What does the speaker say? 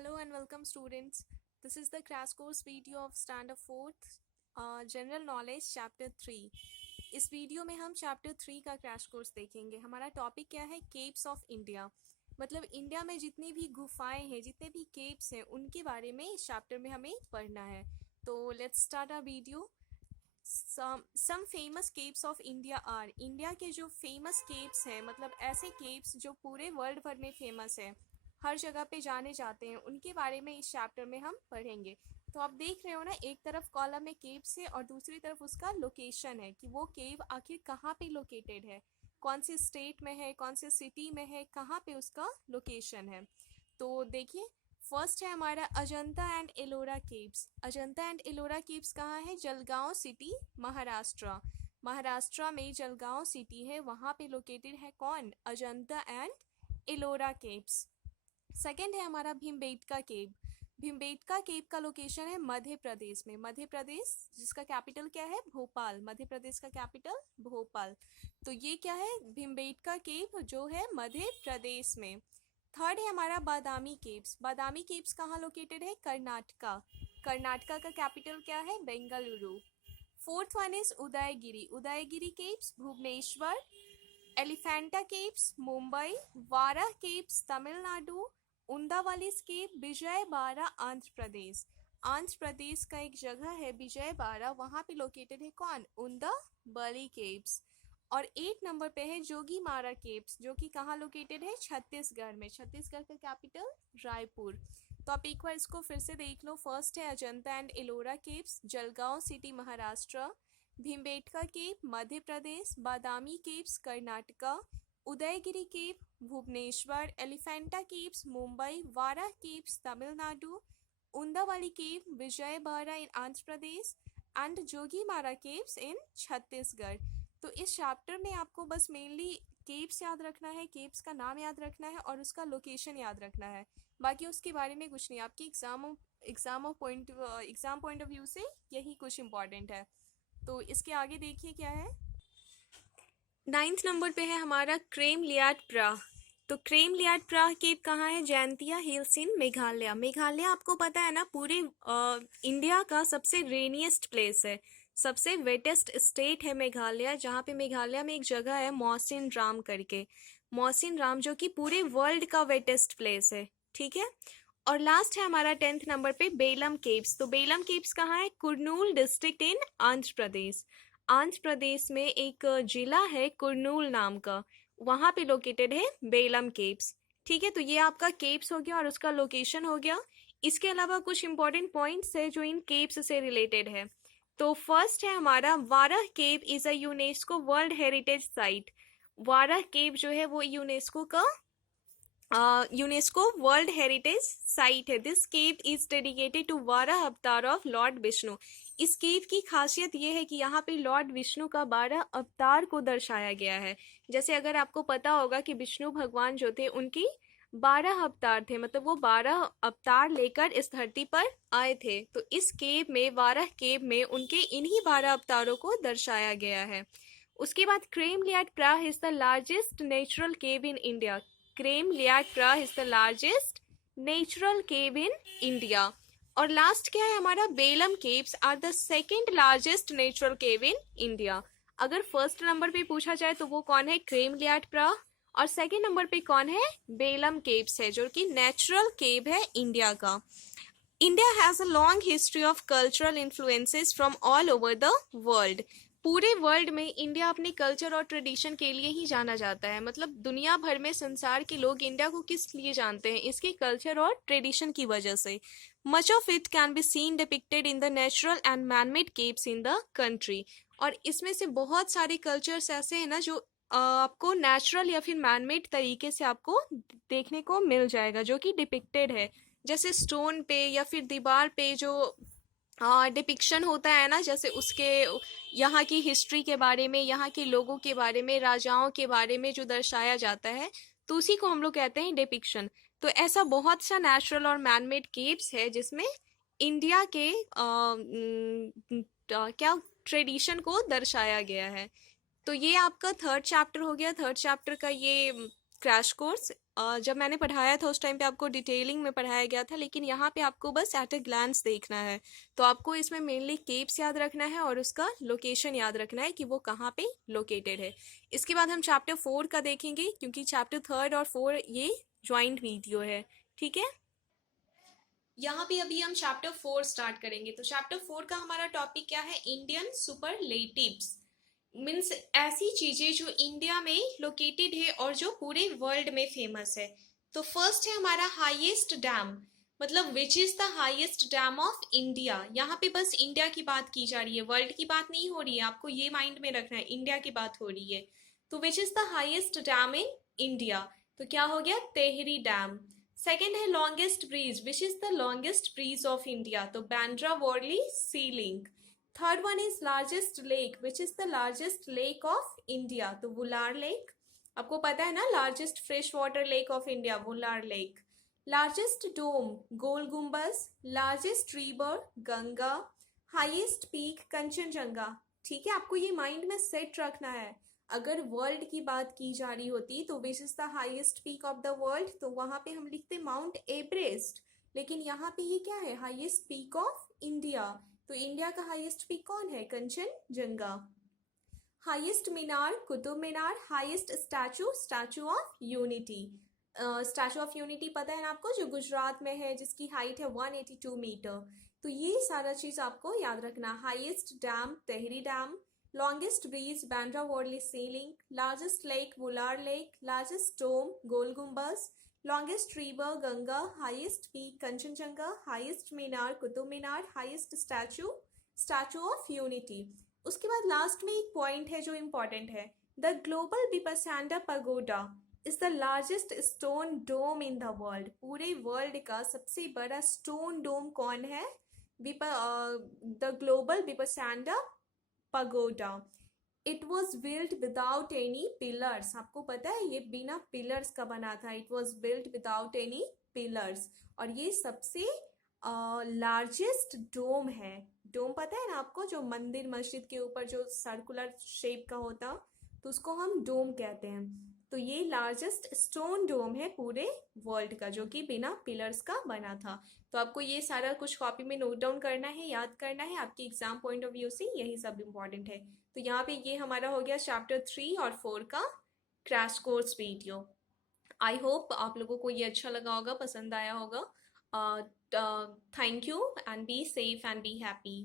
Hello and welcome students. This is the crash course video of standard 4th general knowledge chapter 3। इस video में हम chapter 3 का crash course देखेंगे। हमारा topic क्या है? Caves of India. मतलब इंडिया में जितनी भी गुफाएं हैं, जितने भी केव्स हैं, उनके बारे में इस चैप्टर में हमें पढ़ना है। तो let's start our video. Some famous caves of India are. India के जो फेमस केव्स हैं, मतलब ऐसे केव्स जो पूरे वर्ल्ड भर में फेमस है, हर जगह पे जाने जाते हैं, उनके बारे में इस चैप्टर में हम पढ़ेंगे। तो आप देख रहे हो ना, एक तरफ कॉलम में केव्स है और दूसरी तरफ उसका लोकेशन है कि वो केव आखिर कहाँ पे लोकेटेड है, कौन से स्टेट में है, कौन से सिटी में है, कहाँ पे उसका लोकेशन है। तो देखिए, फर्स्ट है हमारा Ajanta and Ellora caves. Ajanta and Ellora caves कहाँ है? जलगांव सिटी, महाराष्ट्र। महाराष्ट्र में जलगांव सिटी है, वहाँ पे लोकेटेड है कौन? Ajanta and Ellora caves. Second है हमारा भीमबेटका केव। भीमबेटका केव का लोकेशन है मध्य प्रदेश में। मध्य प्रदेश, जिसका कैपिटल क्या है? भोपाल। मध्य प्रदेश का कैपिटल भोपाल। तो ये क्या है? भीमबेटका केव जो है मध्य प्रदेश में। थर्ड है हमारा बादामी केव्स। बादामी केव्स कहाँ लोकेटेड है? कर्नाटका। कर्नाटका का कैपिटल क्या है? Bengaluru. Fourth one is Udayagiri. Udayagiri caves Bhubaneswar. Elephanta caves Mumbai. Varaha caves Tamil Nadu. Undavalli cave Vijayawada Andhra Pradesh. Andhra Pradesh का एक जगह है विजयवाड़ा, वहाँ पे लोकेटेड है कौन? उंदावली केव्स। और 8 नंबर पे है जोगीमारा केव्स, जो कि कहाँ लोकेटेड है? छत्तीसगढ़ में। छत्तीसगढ़ का कैपिटल रायपुर। तो आप एक बार इसको फिर से देख लो। फर्स्ट है Ajanta and Ellora caves, Jalgaon city, Maharashtra. Bhimbetka cave Madhya Pradesh. Badami caves Karnataka. Udayagiri cave Bhubaneswar. Elephanta caves Mumbai. Varaha caves Tamil Nadu. Undavalli cave Vijayawada in Andhra Pradesh and Jogimara caves in Chhattisgarh. तो इस चैप्टर में आपको बस मेनली केव्स याद रखना है, केव्स का नाम याद रखना है और उसका लोकेशन याद रखना है। बाकी उसके बारे में कुछ नहीं। आपकी एग्जाम पॉइंट ऑफ व्यू से यही कुछ इम्पॉर्टेंट है। तो इसके आगे देखिए क्या है। 9th नंबर पे है हमारा क्रेम लियाट प्राह। तो क्रेम लियाट प्राह केव कहाँ है? जैंतिया हिल्स इन मेघालय। मेघालय आपको पता है ना, पूरे इंडिया का सबसे रेनिएस्ट प्लेस है, सबसे वेटेस्ट स्टेट है मेघालय। जहाँ पे मेघालय में एक जगह है मौसिन राम करके, मौसिन राम, जो कि पूरे वर्ल्ड का वेटेस्ट प्लेस है। ठीक है। और लास्ट है हमारा 10th नंबर पे बेलम केव्स। तो बेलम केव्स कहाँ है? Kurnool district in Andhra Pradesh. आंध्र प्रदेश में एक जिला है कुर्नूल नाम का, वहाँ पे लोकेटेड है बेलम केव्स। ठीक है। तो ये आपका केव्स हो गया और उसका लोकेशन हो गया। इसके अलावा कुछ इंपॉर्टेंट पॉइंट्स है जो इन केव्स से रिलेटेड है। तो फर्स्ट है हमारा Varaha cave is a UNESCO world heritage site. Varaha cave जो है वो यूनेस्को का यूनेस्को वर्ल्ड हेरिटेज साइट है। This cave is dedicated to Varaha avatar of Lord Vishnu. इस केव की खासियत ये है कि यहाँ पे लॉर्ड विष्णु का 12 अवतार को दर्शाया गया है। जैसे अगर आपको पता होगा कि विष्णु भगवान जो थे उनकी 12 अवतार थे, मतलब वो 12 अवतार लेकर इस धरती पर आए थे। तो इस केव में, वारा केव में, उनके इन्हीं 12 अवतारों को दर्शाया गया है। उसके बाद Krem Liat Prah is the largest natural cave in India. Krem Liat Prah is the largest natural cave in India. और लास्ट क्या है हमारा? Belum caves are the second largest natural cave in India. अगर फर्स्ट नंबर पे पूछा जाए तो वो कौन है? क्रेम लियाट प्राह। और सेकेंड नंबर पे कौन है? बेलम केव्स है, जो कि नेचुरल केव है इंडिया का। India has a long history of cultural influences from all over the world. पूरे वर्ल्ड में इंडिया अपने कल्चर और ट्रेडिशन के लिए ही जाना जाता है। मतलब दुनिया भर में संसार के लोग इंडिया को किस लिए जानते हैं? इसके कल्चर और ट्रेडिशन की वजह से। Much of it can be seen depicted in the natural and manmade caves in the country. और इसमें से बहुत सारे कल्चर्स ऐसे हैं ना जो आपको नेचुरल या फिर मैनमेड तरीके से आपको देखने को मिल जाएगा, जो कि डिपिक्टेड है। जैसे स्टोन पे या फिर दीवार पे जो डिपिक्शन होता है ना, जैसे उसके यहाँ की हिस्ट्री के बारे में, यहाँ के लोगों के बारे में, राजाओं के बारे में जो दर्शाया जाता है, तो उसी को हम लोग कहते हैं डिपिक्शन। तो ऐसा बहुत सा नेचुरल और मैनमेड केव्स है जिसमें इंडिया के क्या ट्रेडिशन को दर्शाया गया है। तो ये आपका थर्ड चैप्टर हो गया। थर्ड चैप्टर का ये क्रैश कोर्स। जब मैंने पढ़ाया था उस टाइम पे आपको डिटेलिंग में पढ़ाया गया था, लेकिन यहाँ पे आपको बस एट अ ग्लांस देखना है। तो आपको इसमें मेनली केप्स याद रखना है और उसका लोकेशन याद रखना है कि वो कहाँ पे लोकेटेड है। इसके बाद हम चैप्टर 4 का देखेंगे, क्योंकि चैप्टर 3 और 4 ये ज्वाइंट वीडियो है, ठीक है। यहाँ पे अभी हम चैप्टर 4 स्टार्ट करेंगे। तो चैप्टर 4 का हमारा टॉपिक क्या है? Indian superlatives. मीन्स ऐसी चीजें जो इंडिया में लोकेटेड है और जो पूरे वर्ल्ड में फेमस है। तो फर्स्ट है हमारा हाईएस्ट डैम, मतलब विच is the highest dam of India. यहाँ पे बस इंडिया की बात की जा रही है, वर्ल्ड की बात नहीं हो रही है, आपको ये माइंड में रखना है, इंडिया की बात हो रही है। तो which is the highest dam in India? तो क्या हो गया? तेहरी डैम। सेकेंड है longest bridge, which is the longest bridge of India? तो Bandra Worli sea link. Third one is largest lake, which is the largest lake of India? तो Wular lake. आपको पता है ना, largest fresh water lake of India, Wular lake. Largest dome, Gol Gumbaz. Largest river, Ganga. Highest peak, Kanchenjunga. ठीक है, आपको ये माइंड में सेट रखना है। अगर वर्ल्ड की बात की जा रही होती तो which is the highest peak of the world, तो वहां पे हम लिखते माउंट एवरेस्ट। लेकिन यहाँ पे ये क्या है? Highest peak of India. तो इंडिया का हाईएस्ट पीक कौन है? Kanchenjunga. Highest minar, Qutub Minar. Highest statue, Statue of unity. Statue of unity पता है ना आपको, जो गुजरात में है, जिसकी हाइट है 182 मीटर। तो ये सारा चीज आपको याद रखना। Highest dam, Tehri dam. Longest bridge, Bandra Worli sea link. Largest lake, Wular lake. Largest dome, Gol Gumbaz. Longest river, Ganga. Highest peak, Kanchenjunga. Highest minar, Qutub Minar. Highest statue, Statue of Unity. उसके बाद लास्ट में एक पॉइंट है जो इंपॉर्टेंट है। The Global Vipassana Pagoda is the largest stone dome in the world. पूरे world का सबसे बड़ा स्टोन डोम कौन है? The Global Vipassana Pagoda. It was built without any pillars. आपको पता है ये बिना पिलर्स का बना था। It was built without any pillars. और ये सबसे लार्जेस्ट डोम है। डोम पता है ना आपको, जो मंदिर मस्जिद के ऊपर जो सर्कुलर शेप का होता, तो उसको हम डोम कहते हैं। तो ये लार्जेस्ट स्टोन डोम है पूरे वर्ल्ड का, जो कि बिना पिलर्स का बना था। तो आपको ये सारा कुछ कॉपी में नोट डाउन करना है, याद करना है, आपके एग्जाम पॉइंट ऑफ व्यू से यही सब इंपॉर्टेंट है। तो यहाँ पे ये हमारा हो गया चैप्टर 3 और 4 का crash course video. I hope आप लोगों को ये अच्छा लगा होगा, पसंद आया होगा। Thank you and be safe and be happy.